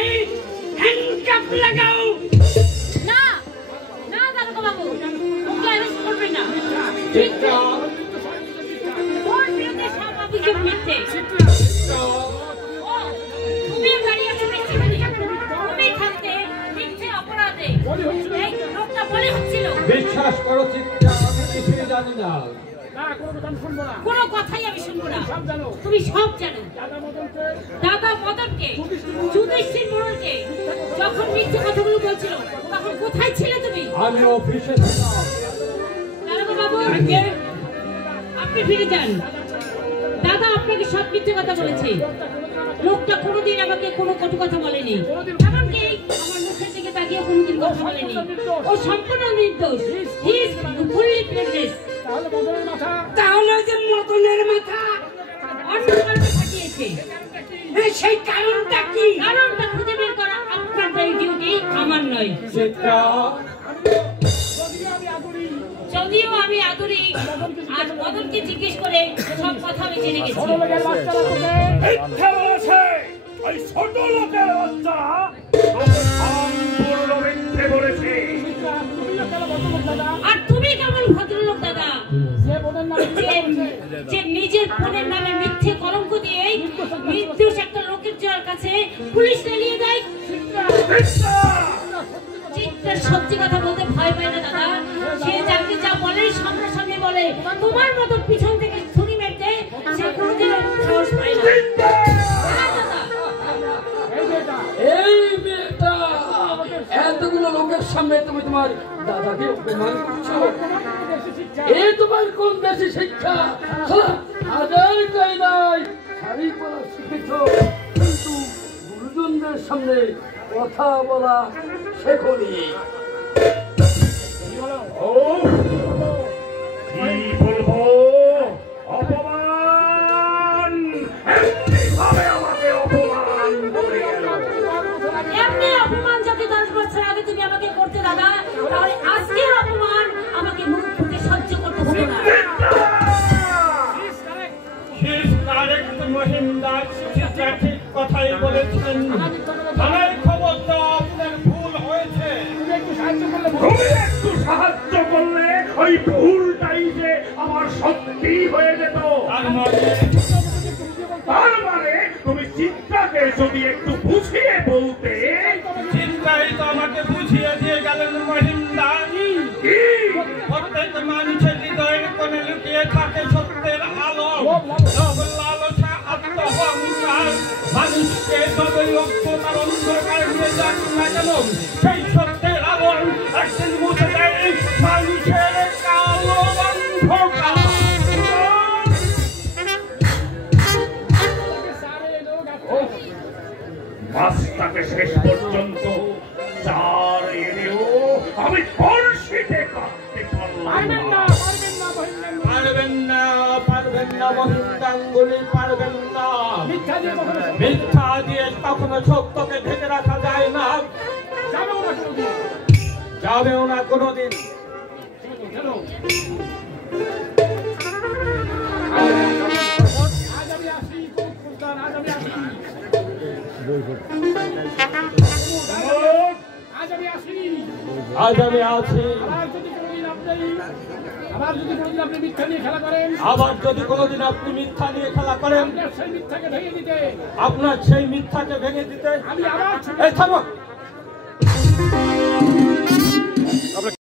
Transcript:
नहीं हैंडकफ लगाओ। ना ना दारोगा बाबू उनके अरेस्ट करबे ना। चित्रा কোন বিরুদ্ধে সব অভিযোগ মিথ্যে। তুমি দাঁড়িয়ে আছো এখানে, তুমি থাকতে মিথ্যে অপরাধে এই লোকটা বলে হচ্ছিল। বিশ্বাস করো চিত্রা, আমি কিছুই জানি না। কোনো কথাই আমি শুনবো না। তুমি সব জানো। দাদা মদনকে যুধিষ্ঠির মোড়লকে যখন মিথ্যে কথাগুলো বলছিল তখন কোথায় ছিলে তুমি? আমি অফিসে ছিলাম। দারোগা বাবু আপনি ফিরে যান। দাদা আপনাকে সব মিথ্যে কথা বলেছে। লোকটা কোনোদিন আমাকে কোনো কটু কথা বলেনি, এমনকি আমার মুখের দিকে তাকিয়ে কোনোদিন কথা বলেনি। ও সম্পূর্ণ নির্দোষ। He is fully blameless. তাহলে যে মদনের মাথা অন্য কারণে ফাটিয়েছে। সেই কারণটা কি? কারণটা খুঁজে বের করা আপনার ডিউটি, আমার নয়। চিত্রা যদিও আমি আদুরি আর মদনকে জিজ্ঞেস করে সব কথা আমি জেনে গেছি। মিথ্যে বলেছে ওই ছোট লোকের বাচ্চা, সম্পূর্ণ মিথ্যে বলেছে। আর তুমি কেমন ভদ্রলোক দাদা, যে নিজের বোনের নামে মিথ্যে কলঙ্ক দিয়ে নির্দোষ একটা লোকের যাওয়ার কাছে পুলিশ নিয়ে দেয়। চিত্রের সত্যি কথা বলতে ভয় পায় না দাদা। সে যাকে যা বলে সামনাসামনি বলে। তোমার মতো পিছন থেকে ছুরি মেরতে সে কোনোদিন সাহস পায় না। এই মেয়েটা এতগুলো লোকের সামনে তুমি তোমার দাদাকে অপমান করছো। এ তোমার কোন দেশি শিক্ষা? হাজার কায়দায় শাড়ি পরা শিখেছ, কিন্তু গুরুজনদের সামনে কথা বলা শেখনি। ও কি বলবো, অপমান, এমনিভাবে আমাকে অপমান করে গেল। এমনি অপমান যদি 10 বছর আগে তুমি আমাকে করতে দাদা, তাহলে আজকের অপমান আমাকে মুখ ফুটে সহ্য করতে হতো না। চিত্রা ঠিক কথাই বলেছেন। থানায় খবর দাও, আপনার ভুল হয়েছে। তুমি একটু সাহায্য করলে ওই ভুলটাই যে আমার সত্যি হয়ে যেত। তার মানে তুমি চিত্রাকে যদি একটু বুঝিয়ে বলতে। চিত্রাই তো আমাকে বুঝিয়ে দিয়ে গেলেন মহিন্দা। প্রত্যেক মানুষের হৃদয়ের কোণে লুকিয়ে থাকে সত্যের আলো। লালসা, আত্মহংকার মানুষকে যতই অজ্ঞতার অন্ধকার নিয়ে যাক না কেন, সেই সত্যের আলো একদিন মুছে দেয় মানুষের কালো অন্ধকার। মাছটাকে শেষ পর্যন্ত চার এনেও আমি বর্ষিতে কাটতে পারলাম না। পারবেন না, পারবেন না মহিন্দাঙ্গুলি, পারবেন না। মিথ্যা দিয়ে কখনো সত্যকে ঢেকে রাখা যায় না, যাবেও না কোনোদিন। আজ আমি আছি। আবার যদি কোনোদিন আপনি মিথ্যা নিয়ে খেলা করেন, আপনার সেই মিথ্যাকে ভেঙে দিতে। এই থামো।